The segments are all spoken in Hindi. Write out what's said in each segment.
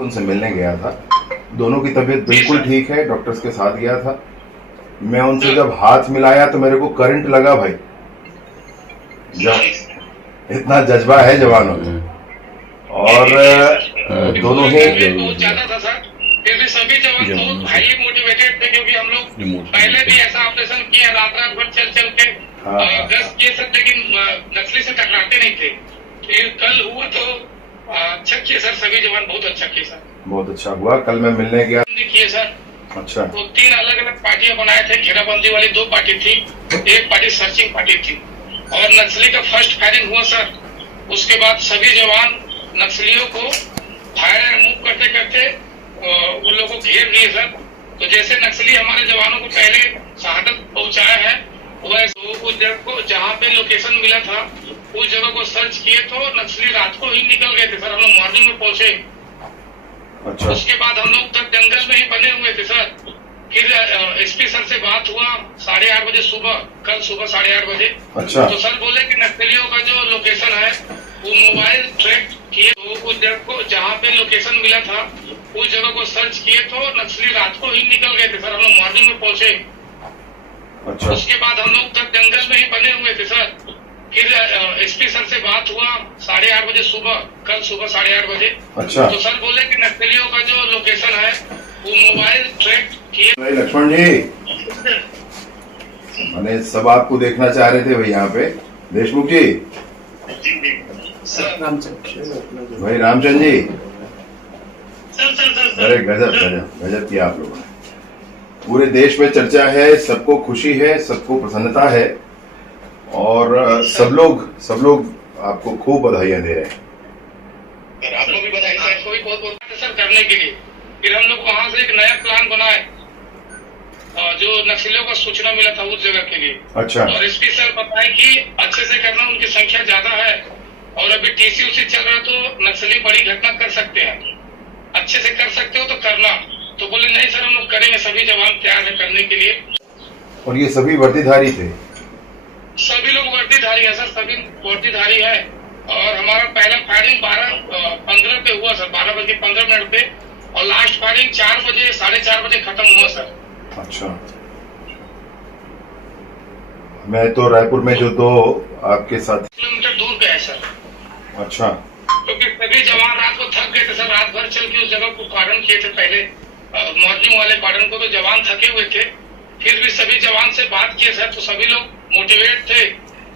उनसे मिलने गया था। दोनों की तबीयत बिल्कुल ठीक है, डॉक्टर्स के साथ गया था। मैं उनसे जब हाथ मिलाया तो मेरे को करंट लगा भाई। जब इतना जज्बा है जवानों में, और दोनों ही बहुत ज्यादा था सर। फिर भी सभी जवान बहुत हाईली मोटिवेटेड थे, क्योंकि हम लोग पहले भी ऐसा ऑपरेशन किया, रात भर चल चल के गश्त किए सब, लेकिन नक्सली से टकराते नहीं थे। फिर कल हुआ तो अच्छा किए सर, सभी जवान बहुत अच्छा किए सर। बहुत अच्छा हुआ। कल मैं मिलने गया किए सर। अच्छा। तो 3 अलग अलग पार्टियां बनाए थे। घेराबंदी वाली 2 पार्टी थी, एक पार्टी सर्चिंग पार्टी थी, और नक्सली का फर्स्ट फायरिंग हुआ सर। उसके बाद सभी जवान नक्सलियों को फायर एंड मूव करते करते उन लोगों को घेर लिए सर। तो जैसे नक्सली हमारे जवानों को पहले शहादत पहुंचाया है, वैसे उस जगह को जहाँ पे लोकेशन मिला था उस जगह को सर्च किए तो नक्सली रात को ही निकल गए थे सर। हम लोग मॉर्निंग में पहुंचे। अच्छा। उसके बाद हम लोग तक जंगल में ही बने हुए थे सर। फिर एसपी सर से बात हुआ 8:30 बजे सुबह, कल सुबह 8:30 बजे। अच्छा। तो सर बोले कि नक्सलियों का जो लोकेशन है वो मोबाइल ट्रैक किए, तो उस जगह को जहाँ पे लोकेशन मिला था उस जगह को सर्च किए तो नक्सली रात को ही निकल गए थे सर। हम लोग मॉर्निंग में पहुंचे। अच्छा। उसके बाद हम लोग तक जंगल में ही बने हुए थे सर। फिर एसपी सर से बात हुआ 8:30 बजे सुबह, कल सुबह 8:30 बजे। अच्छा। तो सर बोले कि नक्सलियों का जो लोकेशन है वो मोबाइल ट्रैक किए। लक्ष्मण जी, मैंने सब आपको देखना चाह रहे थे भाई यहाँ पे। देशमुख जी, भाई रामचंद्र जी, अरे गजब गजब गजब किया आप लोगों ने। पूरे देश में चर्चा है, सबको खुशी है, सबको प्रसन्नता है, और सब लोग आपको खूब बधाइयां दे रहे हैं। आपको भी बधाई सर, कोई बहुत बहुत सर करने के लिए। फिर हम लोग वहाँ से एक नया प्लान बनाए, जो नक्सलियों को सूचना मिला था उस जगह के लिए। अच्छा। और एसपी सर बताए कि अच्छे से करना, उनकी संख्या ज्यादा है और अभी टीसी उसी चल रहा है, तो नक्सली बड़ी घटना कर सकते हैं। अच्छे से कर सकते हो तो करना। तो बोले नहीं सर, हम लोग करेंगे, सभी जवान तैयार है करने के लिए। और ये सभी वर्दीधारी थे? सभी लोग वर्दीधारी है सर, सभी वर्दीधारी है। और हमारा पहला फायरिंग 12:15 पे हुआ सर, 12:15 पे, और लास्ट फायरिंग 4 बजे 4:30 बजे खत्म हुआ सर। अच्छा। मैं तो रायपुर में जो तो आपके साथ किलोमीटर दूर गया है सर। अच्छा। क्योंकि सभी जवान रात को थक गए थे सर, रात भर चल के उस जगह को कार्डन किए थे पहले, मॉर्निंग वाले कार्डन को, तो जवान थके हुए थे। फिर भी सभी जवान से बात किए सर, तो सभी लोग मोटिवेट थे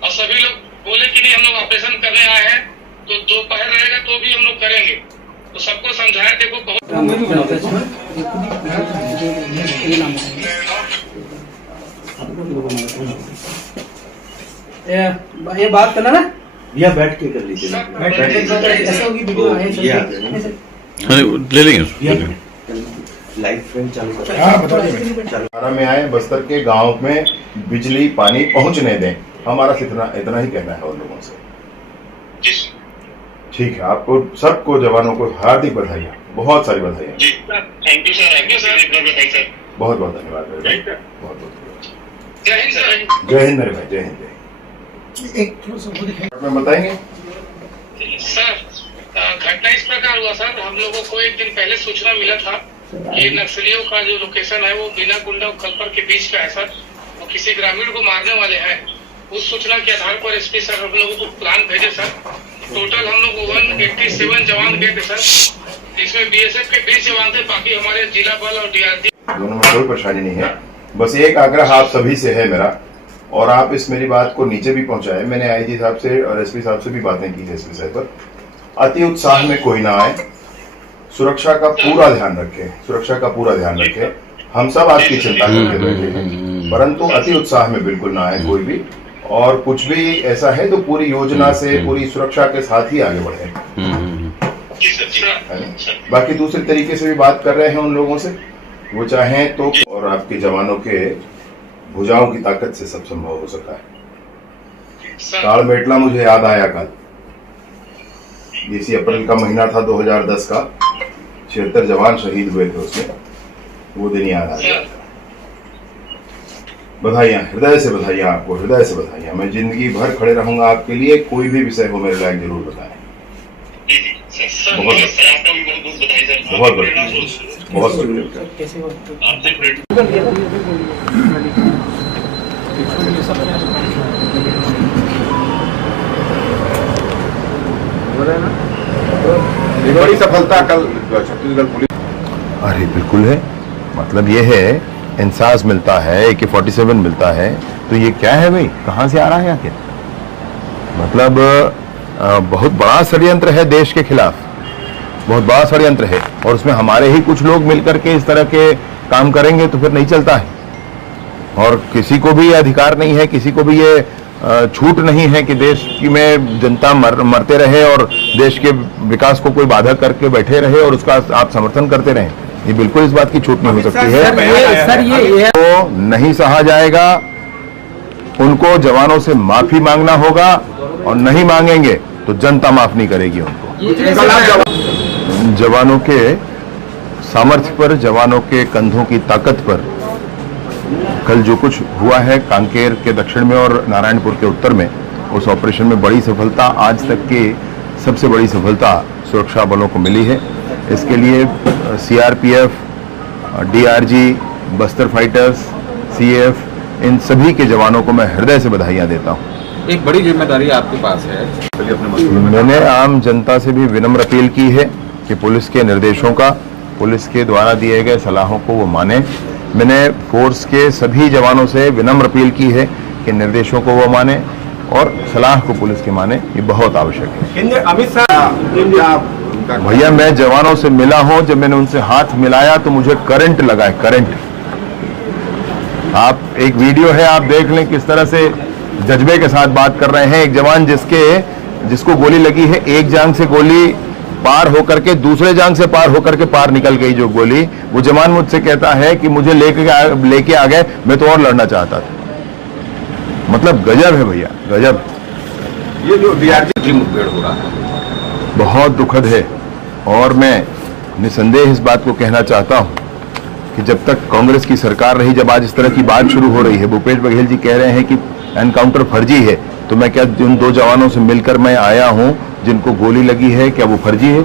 और सभी लोग बोले कि नहीं, हम लोग ऑपरेशन करने आए हैं, तो दोपहर रहेगा तो भी हम लोग करेंगे। तो सबको समझाया, देखो बहुत ये बात करना ना, या बैठ के कर लीजिए, ऐसा होगी वीडियो ले लेंगे। लाइव फ्रेम चालू कर। हाँ बताइए। में आए, बस्तर के गांव में बिजली पानी पहुंचने दें, हमारा इतना ही कहना है उन लोगों से। ठीक है, आपको सबको जवानों को हार्दिक बधाई, बहुत सारी बधाई। थैंक यू सर, बधाई सर, बहुत बहुत धन्यवाद मेरे भाई, बहुत बहुत जय हिंद सर। जय हिंद मेरे भाई, जय हिंद। में बताएंगे सर, घटना इस प्रकार हुआ सर, हम लोगों को एक दिन पहले सूचना मिला था कि नक्सलियों का जो लोकेशन है वो बिना गुंडा और खलपर के बीच का है सर, वो किसी ग्रामीण को मारने वाले हैं। उस सूचना के आधार पर एसपी सर हम लोगों को प्लान भेजे सर। टोटल हम लोग 187 जवान गए थे सर, जिसमें बीएसएफ के 20 जवान थे, बाकी हमारे जिला बल और डीआरजी। दोनों में कोई परेशानी नहीं है, बस एक आग्रह आप सभी से है मेरा, और आप इस मेरी बात को नीचे भी पहुंचाए। मैंने आईजी साहब से और एसपी साहब से भी बातें की है इस विषय पर। अति उत्साह में कोई ना आए, सुरक्षा का पूरा ध्यान रखें, सुरक्षा का पूरा ध्यान रखें। हम सब आपकी चिंता करके बैठे हैं, परंतु अति उत्साह में बिल्कुल ना आए कोई भी, और कुछ भी ऐसा है तो पूरी योजना से, पूरी सुरक्षा के साथ ही आगे बढ़े। बाकी दूसरे तरीके से भी बात कर रहे हैं उन लोगों से, वो चाहें तो, और आपके जवानों के भुजाओं की ताकत से सब संभव हो सका है। तालमेटला मुझे याद आया कल, इसी अप्रैल का महीना था 2010 का, 76 जवान शहीद हुए थे उसमें, वो दिन याद आ गया। बधाइयाँ, हृदय से बधाइयाँ आपको, हृदय से बधाइयाँ। मैं जिंदगी भर खड़े रहूंगा आपके लिए, कोई भी विषय हो मेरे लायक जरूर बताएं। सर बहुत सर आपका भी बहुत बहुत बधाई सर। बहुत प्रेरणा बढ़िया। स्रोत बहुत बढ़िया। कैसे बात आपसे प्रेरणा एक बड़ी सफलता कल छत्तीसगढ़ पुलिस। अरे बिल्कुल है, मतलब ये है इंसास मिलता है, AK-47 मिलता है, तो ये क्या है भाई, कहाँ से आ रहा है आखिर? मतलब बहुत बड़ा षड्यंत्र है देश के खिलाफ, बहुत बड़ा षड्यंत्र है, और उसमें हमारे ही कुछ लोग मिलकर के इस तरह के काम करेंगे तो फिर नहीं चलता है। और किसी को भी ये अधिकार नहीं है, किसी को भी ये छूट नहीं है कि देश की में जनता मरते रहे और देश के विकास को कोई बाधा करके बैठे रहे और उसका आप समर्थन करते रहें। ये बिल्कुल इस बात की छूट नहीं हो सकती है। सर ये तो नहीं सहा जाएगा, उनको जवानों से माफी मांगना होगा, और नहीं मांगेंगे तो जनता माफ नहीं करेगी उनको। जवानों के सामर्थ्य पर, जवानों के कंधों की ताकत पर कल जो कुछ हुआ है कांकेर के दक्षिण में और नारायणपुर के उत्तर में, उस ऑपरेशन में बड़ी सफलता, आज तक की सबसे बड़ी सफलता सुरक्षा बलों को मिली है। इसके लिए CRPF, DRG, Bastar fighters, CAF, इन सभी के जवानों को मैं हृदय से बधाइयां देता हूं। एक बड़ी जिम्मेदारी आपके पास है। मैंने आम जनता से भी विनम्र अपील की है कि पुलिस के निर्देशों का, पुलिस के द्वारा दिए गए सलाहों को वो माने। मैंने फोर्स के सभी जवानों से विनम्र अपील की है कि निर्देशों को वो माने और सलाह को पुलिस के माने, ये बहुत आवश्यक है। अमित शाह भैया मैं जवानों से मिला हूं, जब मैंने उनसे हाथ मिलाया तो मुझे करंट लगा है, करंट। आप एक वीडियो है, आप देख लें किस तरह से जज्बे के साथ बात कर रहे हैं। एक जवान जिसको गोली लगी है, एक जांग से गोली पार होकर के दूसरे जांग से पार होकर के पार निकल गई जो गोली, वो जवान मुझसे कहता है कि मुझे लेके आ गए, मैं तो और लड़ना चाहता था। मतलब गजब है भैया, गजब। ये जो DRG मुठभेड़ हो रहा है बहुत दुखद है, और मैं निसंदेह इस बात को कहना चाहता हूं कि जब तक कांग्रेस की सरकार रही, जब आज इस तरह की बात शुरू हो रही है, भूपेश बघेल जी कह रहे हैं कि एनकाउंटर फर्जी है, तो मैं क्या उन दो जवानों से मिलकर मैं आया हूं जिनको गोली लगी है, क्या वो फर्जी है?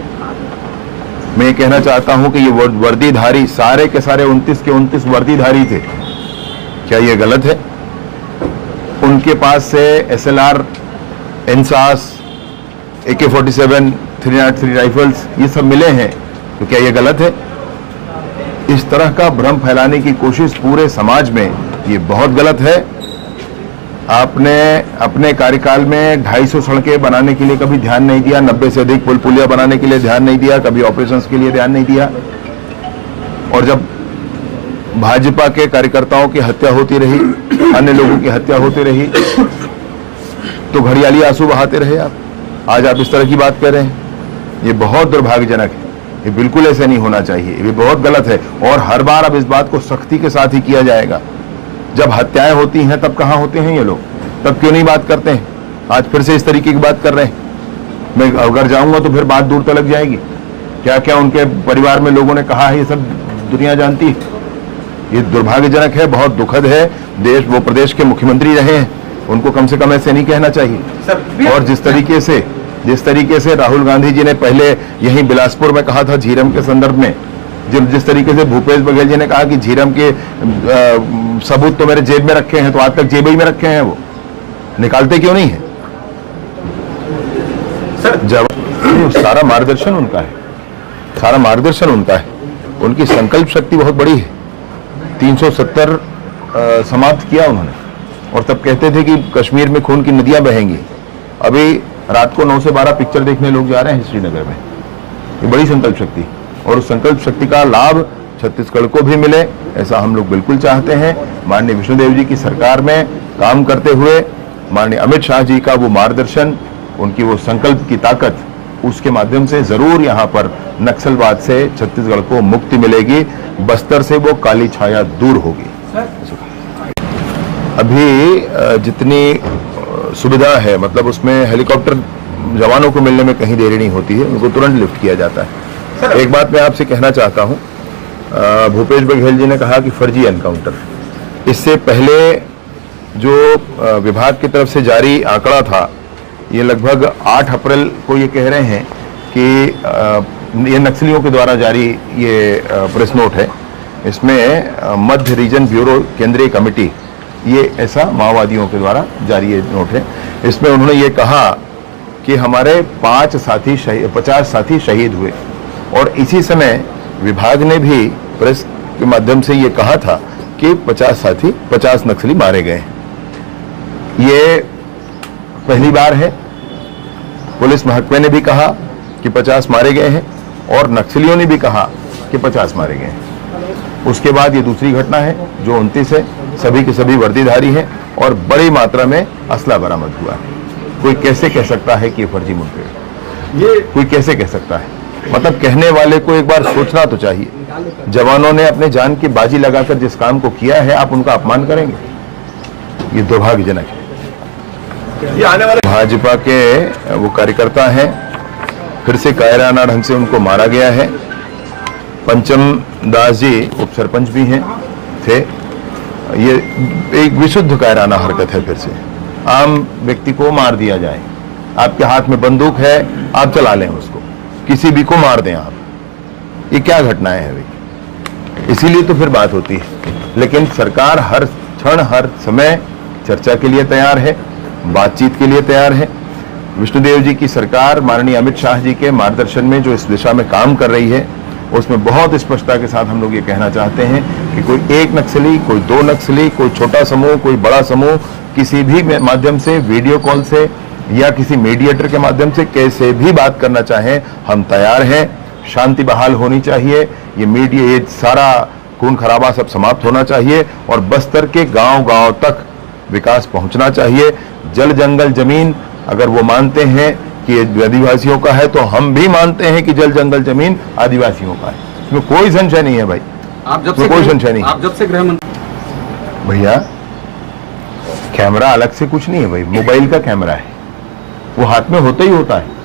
मैं ये कहना चाहता हूं कि ये वर्दीधारी सारे के सारे 29 के 29 वर्दीधारी थे, क्या ये गलत है? उनके पास से SLR, इंसास, AK-47, 303 राइफल्स ये सब मिले हैं, तो क्या ये गलत है? इस तरह का भ्रम फैलाने की कोशिश पूरे समाज में, ये बहुत गलत है। आपने अपने कार्यकाल में 250 सड़कें बनाने के लिए कभी ध्यान नहीं दिया, 90 से अधिक पुल पुलिया बनाने के लिए ध्यान नहीं दिया, कभी ऑपरेशंस के लिए ध्यान नहीं दिया। और जब भाजपा के कार्यकर्ताओं की हत्या होती रही, अन्य लोगों की हत्या होती रही, तो घड़ियाली आंसू बहाते रहे आप। आज आप इस तरह की बात कर रहे हैं, ये बहुत दुर्भाग्यजनक है। ये बिल्कुल ऐसे नहीं होना चाहिए, ये बहुत गलत है, और हर बार अब इस बात को सख्ती के साथ ही किया जाएगा। जब हत्याएं होती हैं तब कहां होते हैं ये लोग, तब क्यों नहीं बात करते हैं? आज फिर से इस तरीके की बात कर रहे हैं। मैं अगर जाऊंगा तो फिर बात दूर तक जाएगी। क्या क्या उनके परिवार में लोगों ने कहा है, ये सब दुनिया जानती है। ये दुर्भाग्यजनक है, बहुत दुखद है। वो प्रदेश के मुख्यमंत्री रहे हैं, उनको कम से कम ऐसे नहीं कहना चाहिए। और जिस तरीके से राहुल गांधी जी ने पहले यहीं बिलासपुर में कहा था झीरम के संदर्भ में, जिस तरीके से भूपेश बघेल जी ने कहा कि झीरम के सबूत तो मेरे जेब में रखे हैं, तो आज तक जेब ही में रखे हैं, वो निकालते क्यों नहीं है? सर जब सारा मार्गदर्शन उनका है, सारा मार्गदर्शन उनका है। उनकी संकल्प शक्ति बहुत बड़ी है। 370 समाप्त किया उन्होंने, और तब कहते थे कि कश्मीर में खून की नदियां बहेंगी। अभी रात को 9 से 12 पिक्चर देखने लोग जा रहे हैं श्रीनगर में। ये बड़ी संकल्प शक्ति, और उस संकल्प शक्ति का लाभ छत्तीसगढ़ को भी मिले, ऐसा हम लोग बिल्कुल चाहते हैं। माननीय विष्णुदेव जी की सरकार में काम करते हुए माननीय अमित शाह जी का वो मार्गदर्शन, उनकी वो संकल्प की ताकत, उसके माध्यम से जरूर यहाँ पर नक्सलवाद से छत्तीसगढ़ को मुक्ति मिलेगी, बस्तर से वो काली छाया दूर होगी। अभी जितनी सुविधा है, मतलब उसमें हेलीकॉप्टर जवानों को मिलने में कहीं देरी नहीं होती है, उनको तुरंत लिफ्ट किया जाता है। एक बात मैं आपसे कहना चाहता हूं, भूपेश बघेल जी ने कहा कि फर्जी एनकाउंटर, इससे पहले जो विभाग की तरफ से जारी आंकड़ा था, ये लगभग 8 अप्रैल को ये कह रहे हैं कि ये नक्सलियों के द्वारा जारी ये प्रेस नोट है। इसमें मध्य रीजन ब्यूरो केंद्रीय कमेटी, ये ऐसा माओवादियों के द्वारा जारी ये नोट है। इसमें उन्होंने ये कहा कि हमारे 50 साथी शहीद हुए, और इसी समय विभाग ने भी प्रेस के माध्यम से ये कहा था कि 50 नक्सली मारे गए। ये पहली बार है। पुलिस महकमे ने भी कहा कि 50 मारे गए हैं, और नक्सलियों ने भी कहा कि 50 मारे गए हैं। उसके बाद ये दूसरी घटना है जो 29 है। सभी के सभी वर्दीधारी हैं और बड़ी मात्रा में असला बरामद हुआ है। कोई कैसे कह सकता है कि ये फर्जी मुठभेड़? ये कोई कैसे कह सकता है? मतलब कहने वाले को एक बार सोचना तो चाहिए। जवानों ने अपने जान की बाजी लगाकर जिस काम को किया है, आप उनका अपमान करेंगे? ये दुर्भाग्यजनक है। ये आने वाले भाजपा के वो कार्यकर्ता हैं, फिर से कायराना ढंग से उनको मारा गया है। पंचम दास जी उप सरपंच भी हैं थे। ये एक विशुद्ध कायराना हरकत है। फिर से आम व्यक्ति को मार दिया जाए, आपके हाथ में बंदूक है, आप चला लें उसको, किसी भी को मार दें आप। ये क्या घटनाएं हैं भाई? इसीलिए तो फिर बात होती है। लेकिन सरकार हर क्षण हर समय चर्चा के लिए तैयार है, बातचीत के लिए तैयार है। विष्णुदेव जी की सरकार माननीय अमित शाह जी के मार्गदर्शन में जो इस दिशा में काम कर रही है, उसमें बहुत स्पष्टता के साथ हम लोग ये कहना चाहते हैं कि कोई एक नक्सली, कोई 2 नक्सली, कोई छोटा समूह, कोई बड़ा समूह, किसी भी माध्यम से, वीडियो कॉल से या किसी मीडिएटर के माध्यम से कैसे भी बात करना चाहें, हम तैयार हैं। शांति बहाल होनी चाहिए। ये सारा खून खराबा सब समाप्त होना चाहिए, और बस्तर के गांव-गांव तक विकास पहुंचना चाहिए। जल जंगल जमीन अगर वो मानते हैं कि ये आदिवासियों का है, तो हम भी मानते हैं कि जल जंगल जमीन आदिवासियों का है। इसमें कोई संशय नहीं है भाई। आप जब से गृह मंत्री भैया, कैमरा अलग से कुछ नहीं है भाई, मोबाइल का कैमरा है, वो हाथ में होता ही होता है।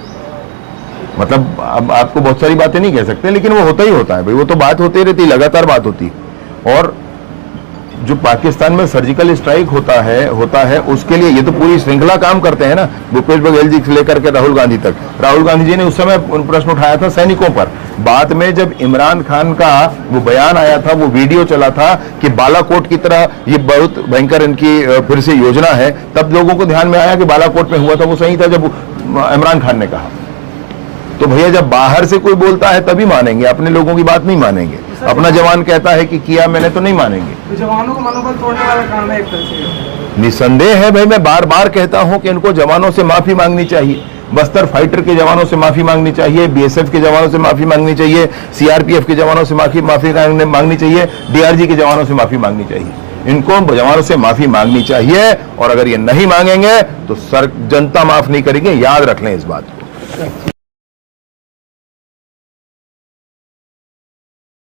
मतलब अब आपको बहुत सारी बातें नहीं कह सकते, लेकिन वो होता ही होता है भाई। वो तो बात होती रहती, लगातार बात होती। और जो पाकिस्तान में सर्जिकल स्ट्राइक होता है उसके लिए ये तो पूरी श्रृंखला काम करते हैं ना, भूपेश बघेल जी से लेकर के राहुल गांधी तक। राहुल गांधी जी ने उस समय प्रश्न उठाया था सैनिकों पर। बाद में जब इमरान खान का वो बयान आया था, वो वीडियो चला था कि बालाकोट की तरह ये बहुत भयंकर इनकी फिर से योजना है, तब लोगों को ध्यान में आया कि बालाकोट में हुआ था वो सही था जब इमरान खान ने कहा। तो भैया जब बाहर से कोई बोलता है तभी मानेंगे, अपने लोगों की बात नहीं मानेंगे। अपना जवान कहता है कि किया मैंने, तो नहीं मानेंगे। तो जवानों को मनोबल तोड़ने वाला काम है एक तरह से। निसंदेह है भाई, मैं बार बार कहता हूं कि इनको जवानों से माफी मांगनी चाहिए। बस्तर फाइटर के जवानों से माफी मांगनी चाहिए, बीएसएफ के जवानों से माफी मांगनी चाहिए, सीआरपीएफ के जवानों से माफी मांगनी चाहिए, डीआरजी के जवानों से माफी मांगनी चाहिए। इनको जवानों से माफी मांगनी चाहिए, और अगर ये नहीं मांगेंगे तो जनता माफ नहीं करेगी। याद रख लें इस बात को।